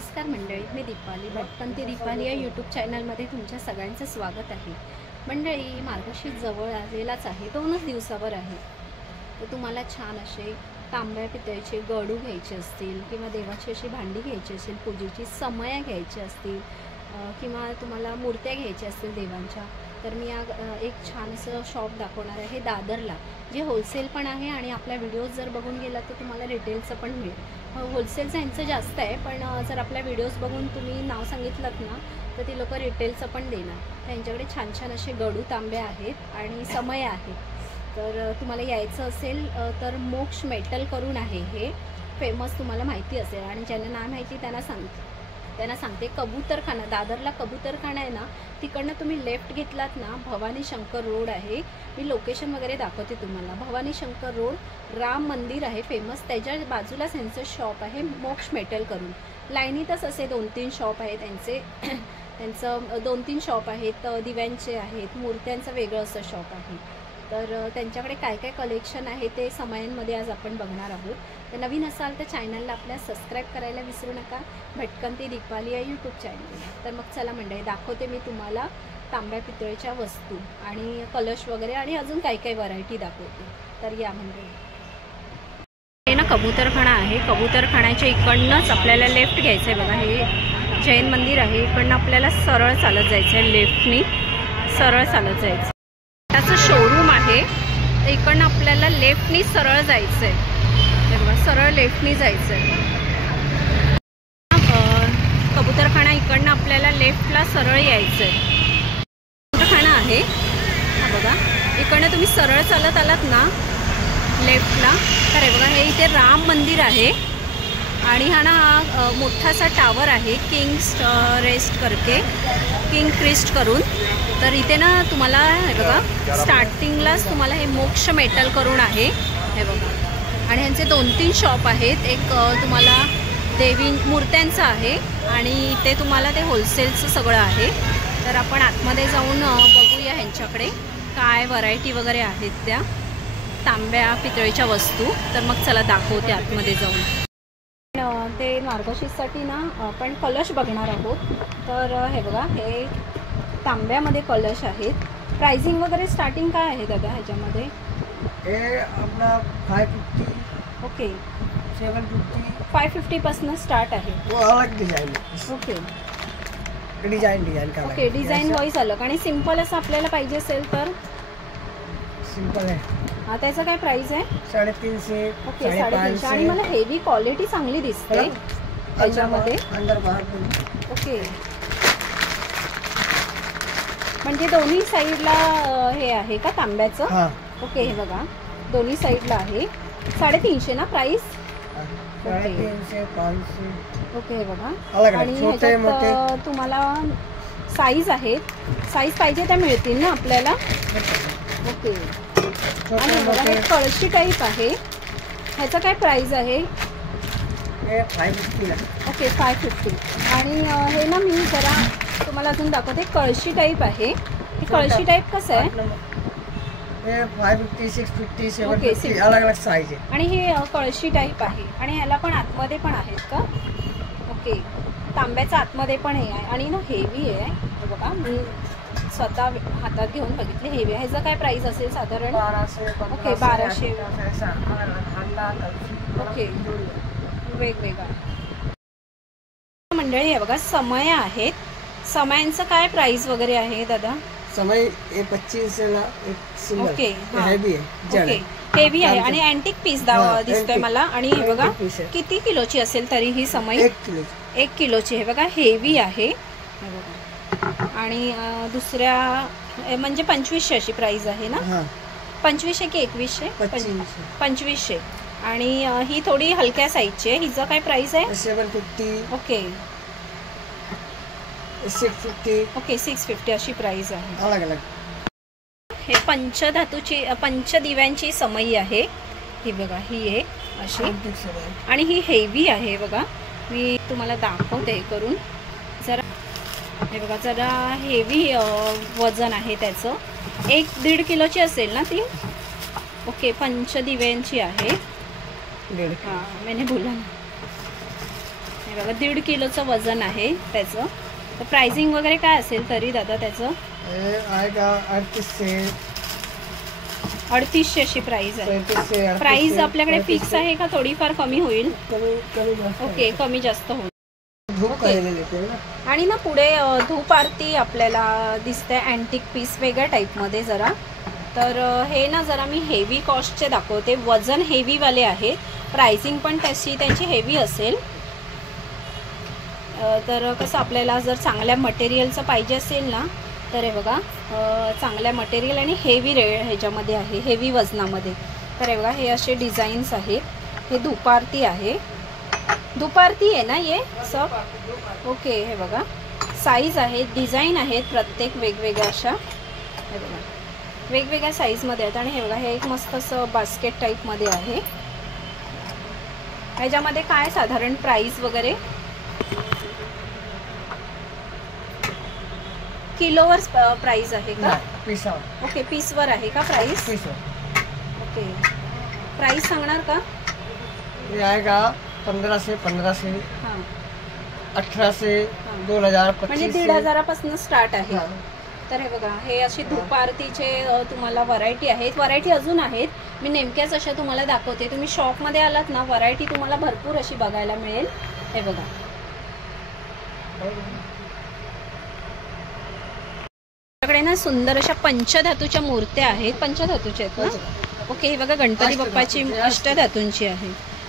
नमस्कार मंडळी, मी दीपाली भटकंती दीपाली या यूट्यूब चॅनलमध्ये तुमच्या सगळ्यांचं स्वागत आहे। मंडळी, मार्गशीर्ष जवळ आलेलाच आहे, 2च दिवसावर आहे। तर तुम्हाला छान असे तांब्या पितळेचे गडू घ्यायचे असतील किंवा देवाची अशी भांडी घ्यायची असेल, पूजेची समया घ्यायची असतील किंवा तुम्हाला मूर्त्या घ्यायच्या असतील देवांच्या, तर मी एक छान असं शॉप दाखवणार आहे दादरला, जे होलसेल पण आहे आणि आपल्या व्हिडिओज जर बघून गेलात तर तुम्हाला रिटेलचं पण मिळेल। होलसेलचं यांचं जास्त आहे, पण जर आपल्या व्हिडिओज बघून तुम्ही नाव सांगितलं ना तर ती लोक रिटेलचं पण देणार। त्यांच्याकडे छान छान असे गडू तांबे आहेत आणि समय आहेत। तर तुम्हाला यायचं असेल तर मोक्ष मेटल करून आहे, हे फेमस तुम्हाला माहिती असेल आणि ज्यांना नाही माहिती त्यांना सांगते कबूतरखाना, दादरला कबूतरखाना आहे ना, तिकडनं तुम्ही लेफ्ट घेतलात ना, भवानी शंकर रोड आहे, मी लोकेशन वगैरे दाखवते तुम्हाला। भवानी शंकर रोड, राम मंदिर आहे फेमस, त्याच्या बाजूलाच यांचं शॉप आहे मोक्ष मेटल करून। लाईनीतच असे 2-3 शॉप आहेत त्यांचं 2-3 शॉप आहेत, दिव्यांचे आहेत, मूर्त्यांचं वेगळं असं शॉप आहे। तर त्यांच्याकडे काय काय कलेक्शन आहे ते समयांमध्ये आज आपण बघणार आहोत। तर नवीन असाल तर चॅनलला आपल्या सबस्क्राईब करायला विसरू नका, भटकंती दीपाली या यूट्यूब चॅनल। तर मग चला मंडळी, दाखवते मी तुम्हाला तांब्या पितळेच्या वस्तू आणि कलश वगैरे आणि अजून काही काही व्हरायटी दाखवते। तर या मंडळी, हे ना कबूतरखाना आहे, कबूतरखान्याच्या इकडनंच आपल्याला लेफ्ट घ्यायचं आहे बघा। हे जैन मंदिर आहे, इकडनं आपल्याला सरळ चालत जायचं आहे, लेफ्टनी सरळ चालत जायचं। त्याचं शोरूम आहे, इकडनं आपल्याला लेफ्टनी सरळ जायचं आहे, हे बघा सरळ लेफ्टनी जायचं आहे। कबूतरखाना इकडनं आपल्याला लेफ्टला सरळ यायचं आहे, कबूतरखाना आहे हा बघा। इकडनं तुम्ही सरळ चालत आलात ना लेफ्टला, तर हे बघा हे इथे राम मंदिर आहे आणि हा ना मोठासा टावर आहे, किंग क्रिस्ट करून। तर इथे ना तुम्हाला हे बघा स्टार्टिंगलाच तुम्हाला हे मोक्ष मेटल करून आहे, हे बघा। आणि ह्यांचे 2-3 शॉप आहेत, एक तुम्हाला देवी मूर्त्यांचं आहे आणि इथे तुम्हाला ते होलसेलचं सगळं आहे। तर आपण आतमध्ये जाऊन बघूया ह्यांच्याकडे काय व्हरायटी वगैरे आहेत त्या तांब्या पितळेच्या वस्तू। तर मग चला दाखवते आतमध्ये जाऊन। ते मार्गशीर्षसाठी ना आपण कलश बघणार आहोत। तर हे बघा हे तांब्यामध्ये कलश आहेत, प्राइसिंग वगैरे स्टार्टिंग काय आहे दादा ह्याच्यामध्ये? हे आपला 550, ओके 750, 550 पासून स्टार्ट आहे। वो अलग डिजाइन, ओके डिजाइन का ओके, डिझाइन वाईज अलग। आणि सिंपल असं आपल्याला पाहिजे असेल तर सिंपल आहे, हा त्याचं काय प्राइस आहे? 350, ओके 350। आणि मला हेवी क्वालिटी चांगली दिसते त्याच्यामध्ये, अंदर बाहर। ओके, म्हणजे दोन्ही साईडला हे आहे का तांब्याचं? हां ओके, हे बघा दोन्ही साईडला आहे। 350 ना प्राइस? 350, 500, ओके, हे बघा। अलग आणि छोटे मोठे ह्याच्यात तुम्हाला साईज आहेत, साईज पाहिजे त्या मिळतील ना आपल्याला? ओके। आणि बघा हे कळशी टाईप आहे, ह्याचं काय प्राइस आहे? हे 550 ओके 550। आणि हे ना मी जरा तुम्हाला अजून दाखवते, कळशी टाईप आहे, हे कळशी टाईप कसं आहे? हे 550, 650, 750 650 अलग अलग साइज आहे। आणि हे कळशी टाईप आहे आणि ह्याला पण आतमध्ये पण आहेत का? ओके, तांब्याचं आतमध्ये पण हे आहे आणि ना हेवी आहे, हे बघा मी स्वतः हातात घेऊन बघितले, हेवी आहे। ह्याचं काय प्राइस असेल साधारण? 1200, ओके 1200, ओके वेगवेगळा। मंडळी आहे बघा, समय आहेत, समयांचं काय प्राइस वगैरे आहे दादा? समय 25 ला एक सिंगल, ओके हेवी आहे, ओके हेवी आहे आणि अँटिक पीस दिसतोय मला। आणि हे बघा किती किलोची असेल तरी ही समय? 1 किलोची, हे बघा हेवी आहे, हे बघा। आणि दुसऱ्या म्हणजे 2500 अशी प्राइस आहे ना? 2500 की 2100? 2500। आणि ही थोडी हलक्या साईजची आहे, हिचं काय प्राइस आहे? 750, ओके 650, ओके 650 अशी प्राइस आहे, अलग अलग। हे पंचधातूची पंचदिव्यांची समई आहे, ही बघा ही आहे अशी, आणि ही हेवी आहे बघा। मी तुम्हाला दाखवते हे करून जरा, हे बघा जरा हेवी वजन आहे त्याचं, 1-1.5 किलोची असेल ना ती? ओके, पंचदिव्यांची आहे, हां मैंने बोला ना। हे बघा 1.5 किलोचं वजन आहे त्याचं. तर प्राइसिंग वगैरे काय असेल तरी दादा त्याचं? ये आएगा 3800 अशी प्राइस आहे. 3800 प्राइस आपल्याकडे फिक्स आहे का थोडीफार कमी होईल? कमी जास्त ओके, कमी जास्त होईल. धूप खायला देते ना. आणि ना पुढे धूप आरती आपल्याला दिसते अँटिक पीस वेगळ्या टाईपमध्ये जरा. तर हे ना जरा मी हेवी कॉस्टचे दाखवते, वजन हेवीवाले आहे, प्राइसिंग पण त्यांची हेवी असेल. तर कसं आपल्याला जर चांगल्या मटेरियलचं पाहिजे असेल ना तर हे बघा चांगल्या मटेरियल आणि हेवी ह्याच्यामध्ये आहे, हेवी वजनामध्ये. तर हे बघा हे असे डिझाईन्स आहेत. हे धूपारती आहे, धूपारती आहे ना ये सब. ओके, हे बघा साईज आहेत, डिझाईन आहेत प्रत्येक वेगवेगळ्या अशा. हे बघा वेगवेगळ्या साईजमध्ये आहेत. आणि हे बघा हे एक मस्त असं बास्केट टाईपमध्ये आहे. ह्याच्यामध्ये काय साधारण प्राइस वगैरे? किलोवर प्राइस आहे का? पीसवर. ओके, पीसवर आहे का प्राइस? पीसवर. ओके, प्राइस सांगणार का? ये आएगा 1500, 1500, हां 1800, 2000, म्हणजे 2500. 1500 पासून स्टार्ट आहे. हां. तर हे बघा हे अशी धूपारतीचे तुम्हाला व्हरायटी आहेत. व्हरायटी अजून आहेत, मी नेमक्याच अशा तुम्हाला दाखवते. तुम्ही शॉपमध्ये आलात ना व्हरायटी तुम्हाला भरपूर अशी बघायला मिळेल. हे बघा आपल्याकडे ना सुंदर अशा पंचधातूच्या मूर्त्या आहेत. पंचधातूच्या आहेत ना? ओके, हे बघा गणपती बाप्पाची अष्टधातूंची आहे.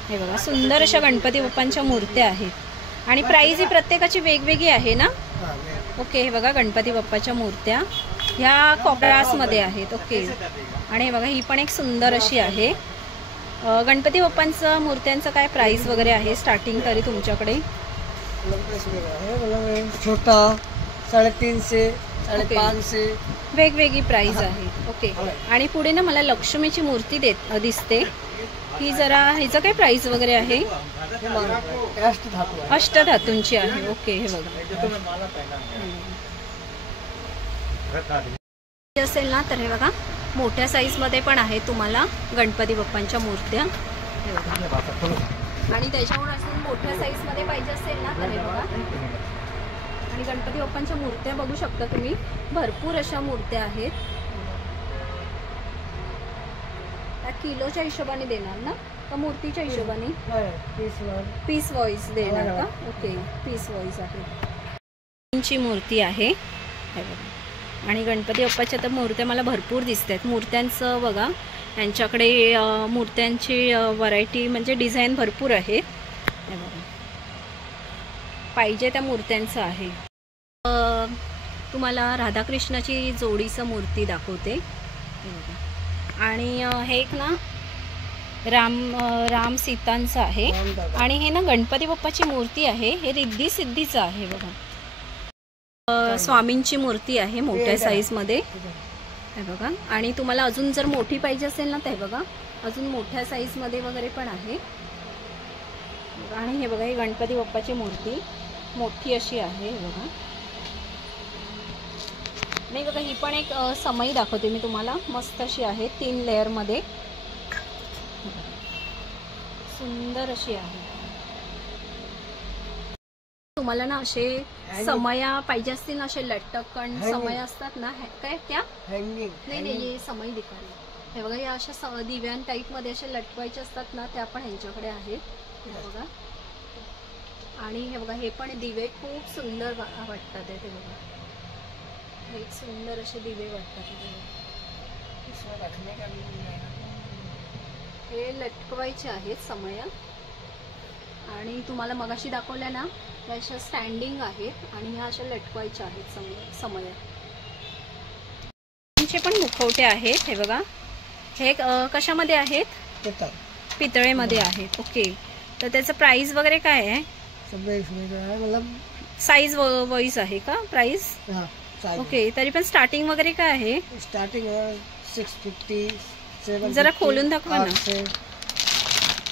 हे बघा सुंदर अशा गणपती बाप्पांच्या मूर्त्या आहेत. आणि प्राइस ही प्रत्येकाची वेगवेगळी आहे ना? ओके, हे बघा गणपती बाप्पाच्या मूर्त्या ह्या कॉपरासमध्ये आहेत. ओके, आणि हे बघा ही पण एक सुंदर अशी आहे. गणपती बाप्पांचं मूर्त्यांचं काय प्राइस वगैरे आहे स्टार्टिंग तरी तुमच्याकडे? छोटा 350, 550 वेगवेगळी प्राइस आहे. ओके, आणि पुढे ना मला लक्ष्मीची मूर्ती दिसते. ही जरा हिचं काय प्राइस वगैरे आहे? अष्टधातूंची आहे. ओके, हे बघा असेल ना तर हे बघा मोठ्या साईजमध्ये पण आहे तुम्हाला गणपती बाप्पांच्या मूर्त्या. हे बघा, आणि त्याच्यावर असेल मोठ्या साईजमध्ये पाहिजे असेल ना तर हे बघा. आणि गणपती बाप्पांच्या मूर्त्या बघू शकता तुम्ही, भरपूर अशा मूर्त्या आहेत. त्या किलोच्या हिशोबाने देणार ना का मूर्तीच्या हिशोबाने? पीस वाईज देणार का? ओके, पीस वाईज आहे. ची मूर्ती आहे हे बघा. आणि गणपती बाप्पाच्या तर मूर्त्या मला भरपूर दिसत आहेत. मूर्त्यांचं बघा यांच्याकडे मूर्त्यांची व्हरायटी म्हणजे डिझाईन भरपूर आहे. हे बघा पाहिजे त्या मूर्त्यांचं आहे. तुम्हाला राधाकृष्णाची जोडीचं मूर्ती दाखवते. आणि हे एक ना राम सीतांचं आहे. आणि हे ना गणपती बाप्पाची मूर्ती आहे. हे रिद्धी सिद्धीचं आहे बघा. स्वामींची मूर्ती आहे मोठ्या साईजमध्ये. हे बघा, आणि तुम्हाला अजून जर मोठी पाहिजे असेल ना ते बघा अजून मोठ्या साईजमध्ये वगैरे पण आहे. आणि हे बघा ही गणपती बाप्पाची मूर्ती मोठी अशी आहे. हे बघा, नाही बघा ही पण एक समई दाखवते मी तुम्हाला, मस्त अशी आहे 3 लेअरमध्ये, सुंदर अशी आहे. तुम्हाला ना असे समया पाहिजे असतील ना, असे लटकन समया असतात ना, काय त्या नाही समई दिखाली. हे बघा या अशा दिव्यान टाईप मध्ये असे लटवायचे असतात ना, त्या पण ह्यांच्याकडे आहेत. हे बघा, आणि हे बघा हे पण दिवे खूप सुंदर वाटतात. ते बघा एक सुंदर असे दिवे वाटतात. हे लटकवायचे आहेत समया. आणि तुम्हाला मगाशी दाखवल्या ना त्या अशा स्टँडिंग आहेत आणि ह्या अशा लटकवायच्या आहेत समया. त्यांचे पण मुखवटे आहेत. हे बघा हे कशामध्ये आहेत? पितळेमध्ये आहेत. ओके, तर त्याचं प्राइस वगैरे काय आहे? साईज वाईज आहे का प्राइस? ओके, तरी पण स्टार्टिंग वगैरे काय आहे? स्टार्टिंग 650. जरा खोलून दाखवा ना.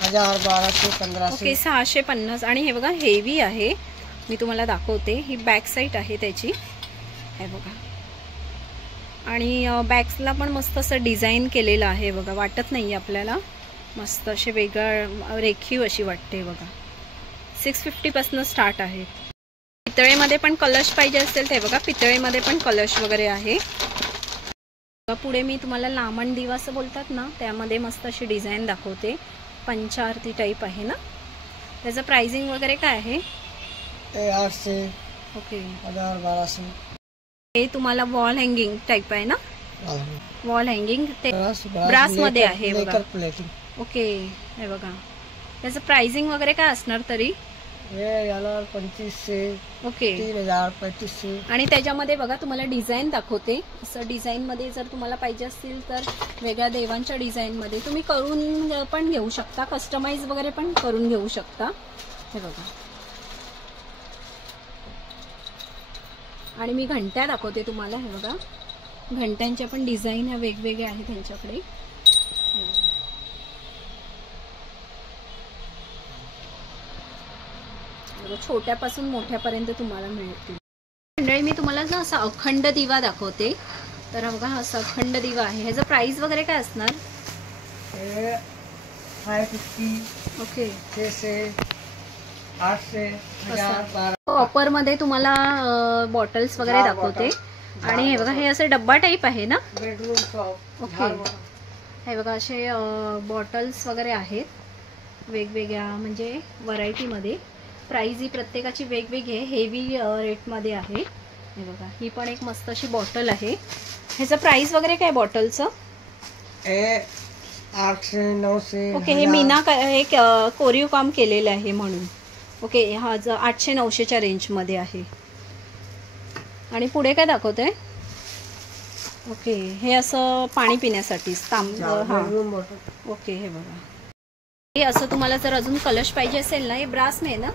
1000, 1200, 1500. ओके, 650. आणि हे बघा हेवी आहे, मी तुम्हाला दाखवते. ही बॅक साईड आहे त्याची. हे बघा, आणि बॅक्सला पण मस्त असं डिझाईन केलेलं आहे बघा. वाटत नाही आपल्याला, मस्त असे वेगळं रेखीव अशी वाटते बघा. 650पासून स्टार्ट आहे. पितळेमध्ये पण कलश पाहिजे असेल ते बघा, पितळेमध्ये पण कलश वगैरे आहे. पुढे मी तुम्हाला लामण दिवा असं बोलतात ना, त्यामध्ये मस्त अशी डिझाईन दाखवते. पंचारती टाईप आहे ना. त्याचं प्राइसिंग वगैरे काय आहे? 800. ओके. 1200. हे तुम्हाला वॉल हँगिंग टाईप आहे ना. वॉल हँगिंग ते ब्रास मध्ये आहे बघा. ओके. हे बघा त्याचं प्राइसिंग वगैरे काय असणार तरी? याला 2500. ओके. 3000, 3500. आणि त्याच्यामध्ये बघा तुम्हाला डिझाईन दाखवते. असं डिझाईनमध्ये जर तुम्हाला पाहिजे असतील तर वेगळ्या देवांच्या डिझाईनमध्ये तुम्ही करून पण घेऊ शकता, कस्टमाइज वगैरे पण करून घेऊ शकता. हे बघा. आणि मी घंट्या दाखवते तुम्हाला. हे बघा घंट्यांच्या पण डिझाईन ह्या वेगवेगळ्या आहेत त्यांच्याकडे. छोट्यापासून मोठ्यापर्यंत तुम्हाला मिळतील. मंडळी मी तुम्हाला ना असा अखंड दिवा दाखवते. तर बघा हा असा अखंड दिवा आहे. ह्याचं प्राइस वगैरे काय असणार? 550. ओके. 600, 800, 1000. कॉपर मध्ये तुम्हाला बॉटल्स वगैरे दाखवते. आणि हे बघा हे असे डब्बा टाईप आहे ना. Bedroom shop. ओके. हे बघा असे बॉटल्स वगैरे आहेत वेगवेगळ्या म्हणजे व्हरायटीमध्ये. प्राइस ही प्रत्येकाची वेगवेगळी आहे. हेवी रेटमध्ये आहे. हे बघा ही पण एक मस्त अशी बॉटल आहे. ह्याचं प्राइस वगैरे काय बॉटलचं? 800, 900. ओके. हे मीना हे कोरीव काम केलेलं आहे म्हणून. ओके. हा 800-900च्या रेंजमध्ये आहे. आणि पुढे काय दाखवतंय? ओके. हे असं पाणी पिण्यासाठी हां. ओके. हे बघा हे असं तुम्हाला जर अजून कलश पाहिजे असेल ना, हे ब्रास नाही ना.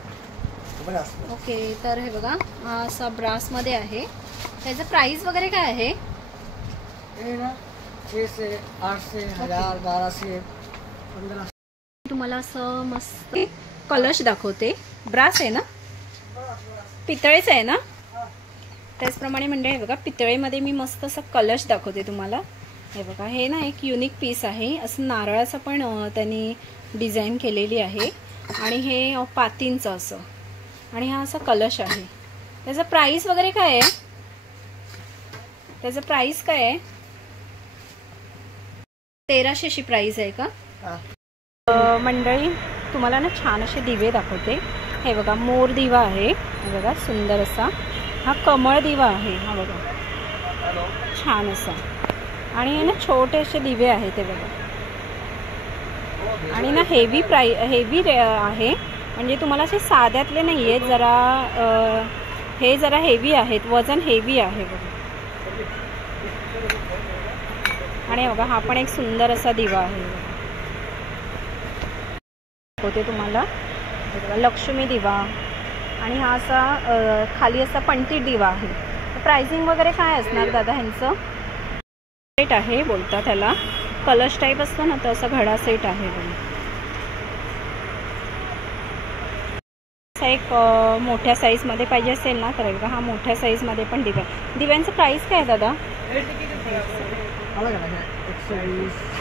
ओके. तर हे बघा हा असा ब्रासमध्ये आहे. त्याचं प्राइस वगैरे काय आहे? 600, 800, 1000, 1200, 1500. तुम्हाला असं मस्त कलश दाखवते. ब्रास आहे ना, पितळेच आहे ना. त्याचप्रमाणे म्हणजे हे बघा पितळेमध्ये मी मस्त असं कलश दाखवते तुम्हाला. हे बघा हे ना एक युनिक पीस आहे. असं नारळाचं पण त्यांनी डिझाईन केलेली आहे. आणि हे पातींचं असं. आणि हा असा कलश आहे. त्याचं प्राइस वगैरे काय आहे? त्याचं प्राइस काय आहे? 1300ची प्राइस आहे का? मंडळी तुम्हाला ना छान असे दिवे दाखवते. हे बघा मोर दिवा आहे. हे बघा सुंदर असा. हा कमळ दिवा आहे. हा बघा छान असा. आणि ना छोटे असे दिवे आहेत ते बघा. आणि ना हेवी आहे म्हणजे तुम्हाला असे साध्यातले नाही आहेत. जरा हे जरा हेवी आहेत. वजन हेवी आहे बघा. आणि बघा हा पण एक सुंदर असा दिवा आहे. होते तुम्हाला लक्ष्मी दिवा. आणि हा असा खाली असा पणती दिवा आहे. प्राइसिंग वगैरे काय असणार दादा ह्यांचं? सेट आहे बोलतात त्याला. कलश टाईप असतो ना, तर असा घडा सेट आहे. एक मोठ्या साईजमध्ये पाहिजे असेल ना तर हा मोठ्या साईजमध्ये पण दिव्यांचं प्राइस काय आहे दादा?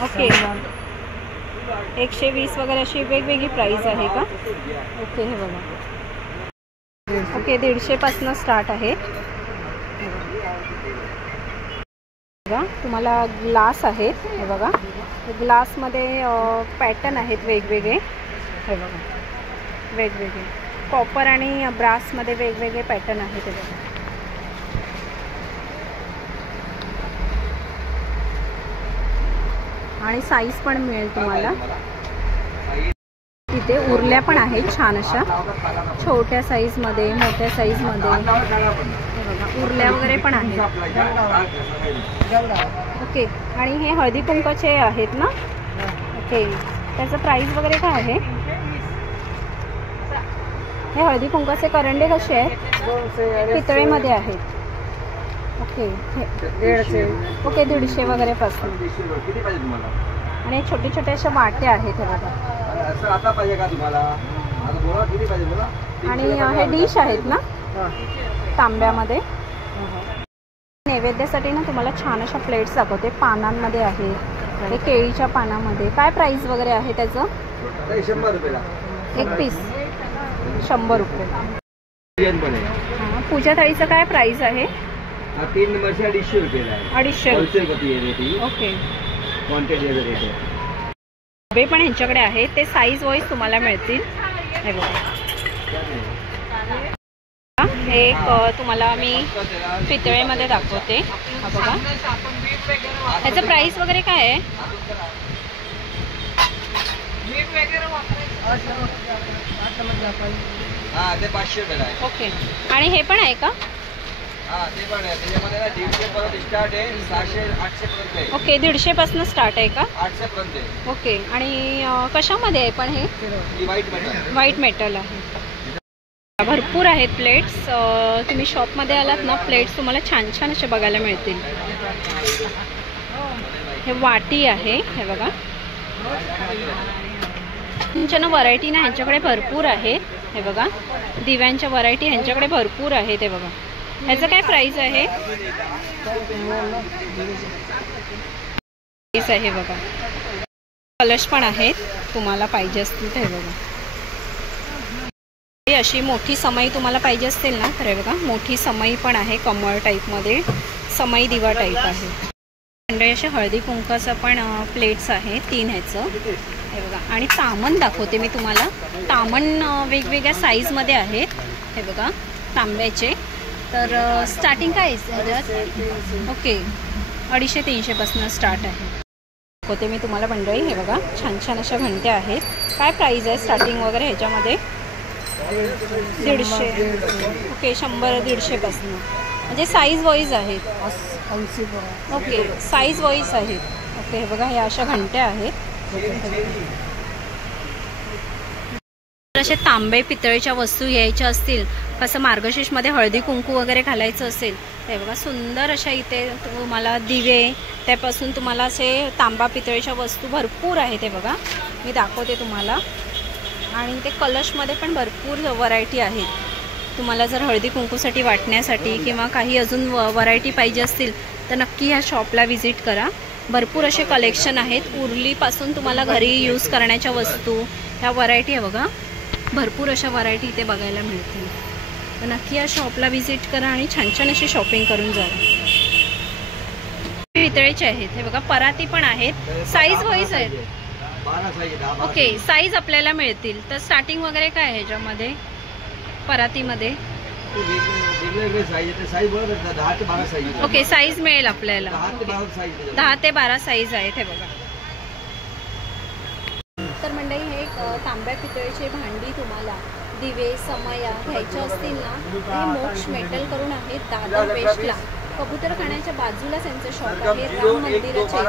ओके. 120 वगैरे अशी वेगवेगळी प्राइस आहे का? ओके. हे बघा. ओके 150 पासून स्टार्ट आहे. बघा तुम्हाला ग्लास आहेत. हे बघा ग्लासमध्ये पॅटर्न आहेत वेगवेगळे. हे बघा वेगवेगळे कॉपर आणि ब्रासमध्ये वेगवेगळे पॅटर्न आहेत. हे बघा. आणि साईज पण मिळेल तुम्हाला. तिथे उरल्या पण आहेत छान अशा छोट्या साईजमध्ये, मोठ्या साईजमध्ये. बघा उरल्या वगैरे पण आहेत. ओके. आणि हे हळदी कुंकाचे आहेत ना. ओके. त्याचं प्राइस वगैरे काय आहे? हे हळदी कुंकाचे करंडे कसे आहेत? पितळेमध्ये आहेत. ओके. 150. ओके 150 वगैरे पासून. आणि छोटे छोटे अशा वाटे आहेत. हे बघा. आणि हे डिश आहेत ना तांब्यामध्ये. नैवेद्यासाठी ना तुम्हाला छान अशा प्लेट्स दाखवते. पानांमध्ये आहे. हे केळीच्या पानामध्ये. काय प्राइस वगैरे आहे त्याचं? 100 रुपयाला एक पीस. 100 रुपये. डिझाईन पण आहे. हां, पूजा थाळीचं काय प्राइस आहे? हा 3 नंबरचा 250 रुपयाला आहे. 250. होलसेल कॉपी आहे ती. ओके. क्वांटिटी रेट आहे. डबे पण ह्यांच्याकडे आहेत, ते साईज वाईज तुम्हाला मिळतील. हे बघा, हे एक तुम्हाला मी पितळेमध्ये दाखवते. हा बघा, ह्याचं प्राइस वगैरे काय आहे? हा ते 500 रुपयाला आहे. ओके. आणि हे पण आहे का? हा ते पण आहे. त्याच्यामध्ये ना 150 पर्यंत स्टार्ट आहे, 600 800 पर्यंत आहे. ओके, 150 पासून स्टार्ट आहे का? 800 पर्यंत आहे. ओके. आणि कशामध्ये आहे पण हे? ही व्हाईट मध्ये व्हाईट मेटल आहे. भरपूर आहेत प्लेट्स. तुम्ही शॉपमध्ये आलात ना, प्लेट्स तुम्हाला छान छान असे बघायला मिळतील. हे वाटी आहे, हे बघा. तुमच्या ना व्हरायटी ना ह्यांच्याकडे भरपूर आहेत. हे बघा, दिव्यांच्या व्हरायटी ह्यांच्याकडे भरपूर आहेत. हे बघा, ह्याचं काय प्राइस आहे? प्राइस आहे बघा. कलश पण आहेत, तुम्हाला पाहिजे असतील तर. हे बघा, अशी मोठी समई तुम्हाला पाहिजे असतील ना, तर हे बघा, मोठी समई पण आहे. कमळ टाईपमध्ये समई दिवा टाईप आहे. मंडळी असे हळदी कुंकाचं पण प्लेट्स आहे 3 ह्याचं. हे बघा, आणि तामण दाखवते मी तुम्हाला. तामण वेगवेगळ्या साईजमध्ये आहेत. हे बघा, तांब्याचे. तर स्टार्टिंग काय आहे ह्याच्यात? ओके, 250-300 पासून स्टार्ट आहे. दाखवते मी तुम्हाला मंडळी. हे बघा, छान छान अशा घंट्या आहेत. काय प्राईज आहे स्टार्टिंग वगैरे ह्याच्यामध्ये? 150. ओके, 100-150 पासून. म्हणजे साईज वाईज आहेत. ओके, साईज वाईज आहेत. ओके, हे बघा, ह्या अशा घंट्या आहेत. असे तांबे पितळेच्या वस्तू घ्यायच्या असतील, कसं मार्गशीर्षमध्ये हळदी कुंकू वगैरे घालायचं असेल, ते बघा सुंदर अशा इथे तुम्हाला दिवे, त्यापासून तुम्हाला असे तांबा पितळेच्या वस्तू भरपूर आहेत. ते बघा, मी दाखवते तुम्हाला. आणि ते कलशमध्ये पण भरपूर व्हरायटी आहेत. तुम्हाला जर हळदी कुंकूसाठी वाटण्यासाठी किंवा काही अजून व्हरायटी पाहिजे असतील तर नक्की ह्या शॉपला व्हिजिट करा. भरपूर असे कलेक्शन आहेत. उरलीपासून तुम्हाला घरी यूज करण्याच्या वस्तू, ह्या व्हरायटी आहे बघा. भरपूर अशा व्हरायटी इथे बघायला मिळतील. तर नक्की या शॉपला व्हिजिट करा आणि छान छान अशी शॉपिंग करून जा. पितळेचे आहेत. हे बघा, पराती पण आहेत. साईज वाईज आहेत. ओके, साईज आपल्याला मिळतील. तर स्टार्टिंग वगैरे काय आहे ह्याच्यामध्ये परातीमध्ये? ओके, साईज मिळेल आपल्याला. 10 ते 12 साईज आहेत. हे बघा. तर मंडळी, हे तांब्या पितळेचे भांडी तुम्हाला दिवे समया घ्यायचे असतील ना, हे मोक्ष मेटल करून आहेत. दादर वेस्टला कबूतरखान्याच्या बाजूलाच यांचं शॉप आहे. राम मंदिराच्या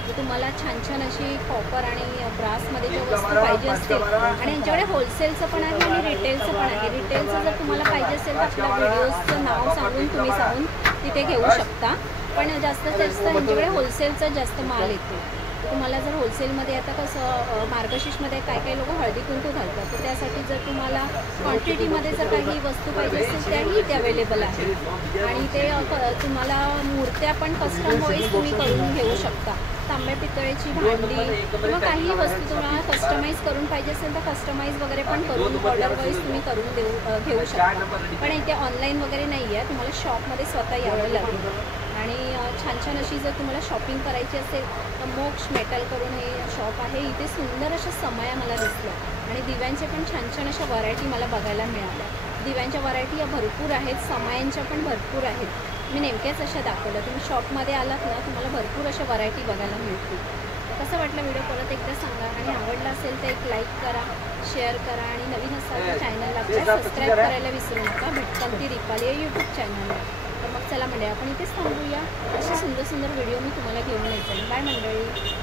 इथे तुम्हाला छान छान अशी कॉपर आणि ब्रासमध्ये ज्या वस्तू पाहिजे असतील, आणि यांच्याकडे होलसेलचं पण आहे आणि रिटेलचं पण आहे. रिटेलचं जर तुम्हाला पाहिजे असेल तर आपल्या व्हिडिओजचं नाव सांगून तुम्ही जाऊन तिथे घेऊ शकता. पण जास्तीत जास्त यांच्याकडे होलसेलचं जास्त माल येतो. तुम्हाला जर होलसेलमध्ये, आता कसं मार्गशीर्षमध्ये काही लोक हळदी कुंकू घालतात, तर त्यासाठी जर तुम्हाला क्वांटिटीमध्ये जर काही वस्तू पाहिजे असतील त्याही इथे अवेलेबल आहे. आणि ते तुम्हाला मूर्त्या पण कस्टम वाईज तुम्ही करून घेऊ शकता. तांब्या पितळेची भांडी किंवा काही वस्तू तुम्हाला कस्टमाइज करून पाहिजे असेल तर कस्टमाइज वगैरे पण करून ऑर्डर वाईज तुम्ही करून घेऊ शकता. पण इथे ऑनलाईन वगैरे नाही आहे. तुम्हाला शॉपमध्ये स्वतः यावं लागेल. आणि छान छान अशी जर तुम्हाला शॉपिंग करायची असेल तर मोक्ष मेटल करून हे शॉप आहे. इथे सुंदर अशा समया मला दिसल्या आणि दिव्यांचे पण छान छान अशा व्हरायटी मला बघायला मिळाल्या. दिव्यांच्या व्हरायटी या भरपूर आहेत. समयांच्या पण भरपूर आहेत. मी नेमक्याच अशा दाखवल्या. तुम्ही शॉपमध्ये आलात ना, तुम्हाला भरपूर अशा व्हरायटी बघायला मिळतील. कसं वाटलं व्हिडिओ परत एकदा सांगा. आणि आवडला असेल तर एक लाईक करा, शेअर करा. आणि नवीन असाल तर चॅनलला सबस्क्राईब करायला विसरू नका. भटकंती दीपाली या यूट्यूब चॅनलला. तर मग चला मंडळी, आपण इथेच थांबूया. असे सुंदर सुंदर व्हिडिओ मी तुम्हाला घेऊन यायचे. बाय मंडळी.